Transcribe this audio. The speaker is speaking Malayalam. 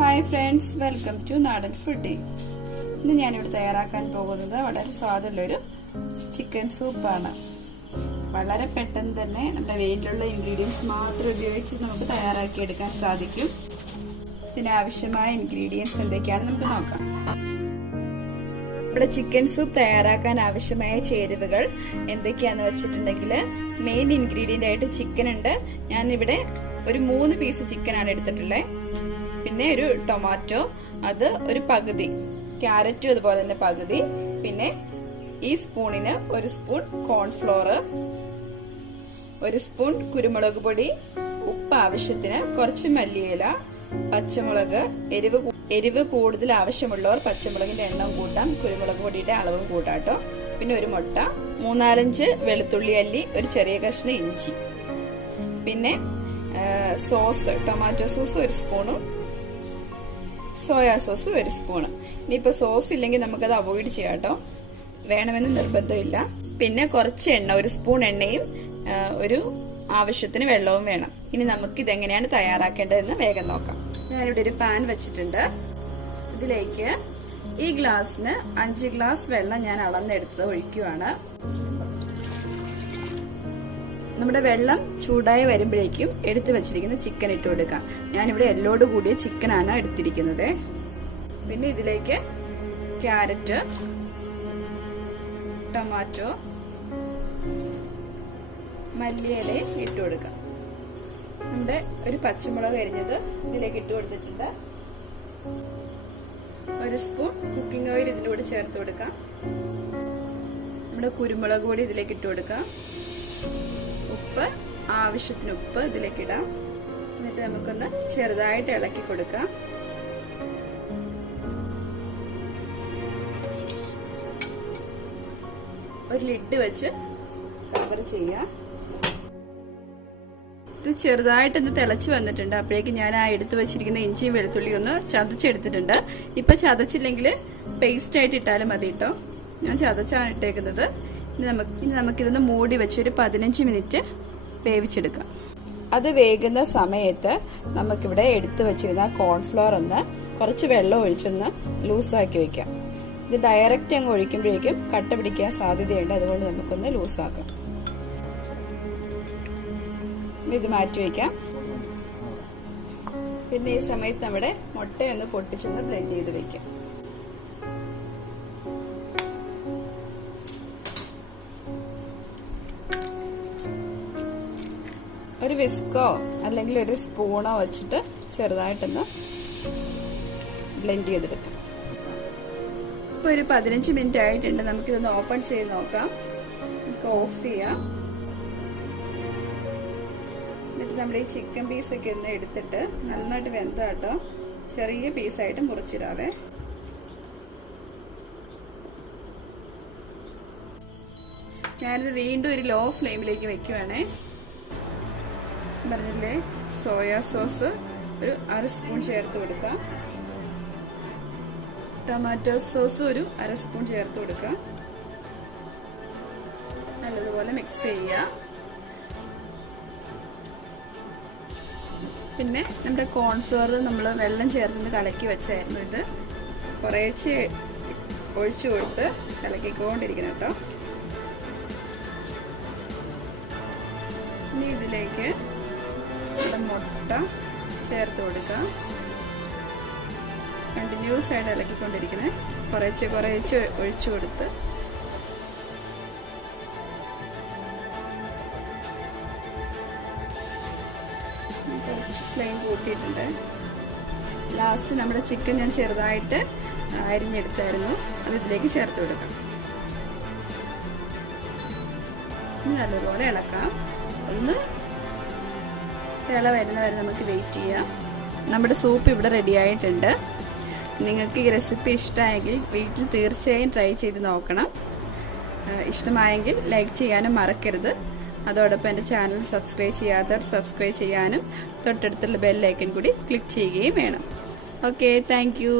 ഹായ് ഫ്രണ്ട്സ്, വെൽക്കം ടു നാടൻ ഫുഡ്. ഇന്ന് ഞാനിവിടെ തയ്യാറാക്കാൻ പോകുന്നത് വളരെ സ്വാദുള്ളൊരു ചിക്കൻ സൂപ്പാണ്. വളരെ പെട്ടെന്ന് തന്നെ നമ്മുടെ വീട്ടിലുള്ള ഇൻഗ്രീഡിയൻസ് മാത്രം ഉപയോഗിച്ച് നമുക്ക് തയ്യാറാക്കിയെടുക്കാൻ സാധിക്കും. ഇതിനാവശ്യമായ ഇൻഗ്രീഡിയൻസ് എന്തൊക്കെയാണെന്ന് നമുക്ക് നോക്കാം. ഇവിടെ ചിക്കൻ സൂപ്പ് തയ്യാറാക്കാൻ ആവശ്യമായ ചേരുവകൾ എന്തൊക്കെയാന്ന് വെച്ചിട്ടുണ്ടെങ്കിൽ, മെയിൻ ഇൻഗ്രീഡിയന്റ് ആയിട്ട് ചിക്കൻ ഉണ്ട്. ഞാനിവിടെ ഒരു 3 പീസ് ചിക്കനാണ് എടുത്തിട്ടുള്ളത്. പിന്നെ ഒരു ടൊമാറ്റോ, അത് ഒരു പകുതി, ക്യാരറ്റും അതുപോലെ തന്നെ പകുതി. പിന്നെ ഈ സ്പൂണിന് 1 സ്പൂൺ കോൺഫ്ലോർ, 1 സ്പൂൺ കുരുമുളക് പൊടി, ഉപ്പ് ആവശ്യത്തിന്, കുറച്ച് മല്ലിയില, പച്ചമുളക്, എരിവ് കൂടുതൽ ആവശ്യമുള്ളവർ പച്ചമുളകിന്റെ എണ്ണം കൂട്ടാം, കുരുമുളക് പൊടിയുടെ അളവും കൂട്ടാട്ടോ. പിന്നെ ഒരു മുട്ട, 3-4 വെളുത്തുള്ളി അല്ലി, ഒരു ചെറിയ കഷ്ണം ഇഞ്ചി. പിന്നെ സോസ്, ടൊമാറ്റോ സോസ് 1 സ്പൂണും സോയാ സോസ് 1 സ്പൂണ്. ഇനിയിപ്പോ സോസ് ഇല്ലെങ്കിൽ നമുക്കത് അവോയ്ഡ് ചെയ്യാം കേട്ടോ, വേണമെന്ന് നിർബന്ധമില്ല. പിന്നെ കുറച്ച് എണ്ണ, 1 സ്പൂൺ എണ്ണയും ഒരു ആവശ്യത്തിന് വെള്ളവും വേണം. ഇനി നമുക്ക് ഇതെങ്ങനെയാണ് തയ്യാറാക്കേണ്ടതെന്ന് വേഗം നോക്കാം. ഞാനിവിടെ ഒരു പാൻ വെച്ചിട്ടുണ്ട്. ഇതിലേക്ക് ഈ ഗ്ലാസ്സിന് 5 ഗ്ലാസ് വെള്ളം ഞാൻ അളന്നെടുത്തത് ഒഴിക്കുവാണ്. നമ്മുടെ വെള്ളം ചൂടായി വരുമ്പോഴേക്കും എടുത്തു വെച്ചിരിക്കുന്ന ചിക്കൻ ഇട്ട് കൊടുക്കാം. ഞാനിവിടെ എല്ലോട് കൂടിയ ചിക്കനാണ് എടുത്തിരിക്കുന്നത്. പിന്നെ ഇതിലേക്ക് ക്യാരറ്റ്, ടൊമാറ്റോ, മല്ലിയില ഇട്ട് കൊടുക്കാം. നമ്മുടെ ഒരു പച്ചമുളക് അരിഞ്ഞത് ഇതിലേക്ക് ഇട്ട് കൊടുത്തിട്ടുണ്ട്. 1 സ്പൂൺ കുക്കിംഗ് ഓയിൽ ഇതിൻ്റെ കൂടെ ചേർത്ത് കൊടുക്കാം. നമ്മുടെ കുരുമുളക് പൊടി ഇതിലേക്ക് ഇട്ട് കൊടുക്കാം. ഉപ്പ് ആവശ്യത്തിന് ഉപ്പ് ഇതിലേക്ക് ഇടാം. എന്നിട്ട് നമുക്കൊന്ന് ചെറുതായിട്ട് ഇളക്കി കൊടുക്കാം. ഒരു ലിഡ് വെച്ച് കവർ ചെയ്യാം. ഇത് ചെറുതായിട്ടൊന്ന് തിളച്ച് വന്നിട്ടുണ്ട്. അപ്പോഴേക്ക് ഞാൻ ആ എടുത്തു വെച്ചിരിക്കുന്ന ഇഞ്ചിയും വെളുത്തുള്ളിയും ഒന്ന് ചതച്ചെടുത്തിട്ടുണ്ട്. ഇപ്പൊ ചതച്ചില്ലെങ്കിൽ പേസ്റ്റ് ആയിട്ട് ഇട്ടാലും മതി കേട്ടോ. ഞാൻ ചതച്ചാണ് ഇട്ടേക്കുന്നത്. ഇനി നമുക്കിതൊന്ന് മൂടി വെച്ച് ഒരു 15 മിനിറ്റ് വേവിച്ചെടുക്കാം. അത് വേകുന്ന സമയത്ത് നമുക്കിവിടെ എടുത്തു വെച്ചിരുന്ന കോൺഫ്ലോർ ഒന്ന് കുറച്ച് വെള്ളം ഒഴിച്ചൊന്ന് ലൂസാക്കി വെക്കാം. ഇത് ഡയറക്റ്റ് അങ്ങ് ഒഴിക്കുമ്പോഴേക്കും കട്ട പിടിക്കാൻ സാധ്യതയുണ്ട്. അതുകൊണ്ട് നമുക്കൊന്ന് ലൂസാക്കാം. ഇത് മാറ്റി വയ്ക്കാം. പിന്നെ ഈ സമയത്ത് നമ്മുടെ മുട്ടയൊന്ന് പൊട്ടിച്ചൊന്ന് ബ്ലെൻഡ് ചെയ്ത് വെക്കാം. ഒരു വിസ്കോ അല്ലെങ്കിൽ ഒരു സ്പൂണോ വെച്ചിട്ട് ചെറുതായിട്ടൊന്ന് ബ്ലെൻഡ് ചെയ്തെടുക്കാം. ഇപ്പോൾ ഒരു 15 മിനിറ്റ് ആയിട്ടുണ്ട്. നമുക്കിതൊന്ന് ഓപ്പൺ ചെയ്ത് നോക്കാം. നമുക്ക് ഓഫ് ചെയ്യാം. എന്നിട്ട് നമ്മുടെ ഈ ചിക്കൻ പീസൊക്കെ ഒന്ന് എടുത്തിട്ട് നന്നായിട്ട് വെന്താട്ടോ ചെറിയ പീസായിട്ട് മുറിച്ചിടാവേ. ഞാനിത് വീണ്ടും ഒരു ലോ ഫ്ലെയിമിലേക്ക് വെക്കുവാണേ. പറഞ്ഞില്ലേ, സോയാ സോസ് ഒരു 1/2 സ്പൂൺ ചേർത്ത് കൊടുക്കാം. ടൊമാറ്റോ സോസ് ഒരു 1/2 സ്പൂൺ ചേർത്ത് കൊടുക്കാം. നല്ലതുപോലെ മിക്സ് ചെയ്യുക. പിന്നെ നമ്മുടെ കോൺഫ്ലോർ നമ്മൾ വെള്ളം ചേർത്ത് കലക്കി വെച്ചായിരുന്നു. ഇത് കുറേശ്ശെ ഒഴിച്ചു കൊടുത്ത് കലക്കിക്കൊണ്ടിരിക്കണം കേട്ടോ. ഇനി ഇതിലേക്ക് മുട്ട ചേർത്ത് കൊടുക്കാം. കണ്ടിന്യൂസ് ആയിട്ട് ഇളക്കിക്കൊണ്ടിരിക്കണേ. കുറേശ്ശെ ഒഴിച്ചു കൊടുത്ത് കുറച്ച് ഫ്ലെയിം കൂട്ടിയിട്ടുണ്ട്. ലാസ്റ്റ് നമ്മുടെ ചിക്കൻ ഞാൻ ചെറുതായിട്ട് അരിഞ്ഞെടുത്തായിരുന്നു. അത് ഇതിലേക്ക് ചേർത്ത് കൊടുക്കാം. നല്ലപോലെ ഇളക്കാം. ഒന്ന് തിള വരുന്നവരെ നമുക്ക് വെയിറ്റ് ചെയ്യാം. നമ്മുടെ സൂപ്പ് ഇവിടെ റെഡി ആയിട്ടുണ്ട്. നിങ്ങൾക്ക് ഈ റെസിപ്പി ഇഷ്ടമായെങ്കിൽ വീട്ടിൽ തീർച്ചയായും ട്രൈ ചെയ്ത് നോക്കണം. ഇഷ്ടമായെങ്കിൽ ലൈക്ക് ചെയ്യാനും മറക്കരുത്. അതോടൊപ്പം എൻ്റെ ചാനൽ സബ്സ്ക്രൈബ് ചെയ്യാത്തവർ സബ്സ്ക്രൈബ് ചെയ്യാനും തൊട്ടടുത്തുള്ള ബെൽ ഐക്കൺ കൂടി ക്ലിക്ക് ചെയ്യുകയും വേണം. Okay, thank you.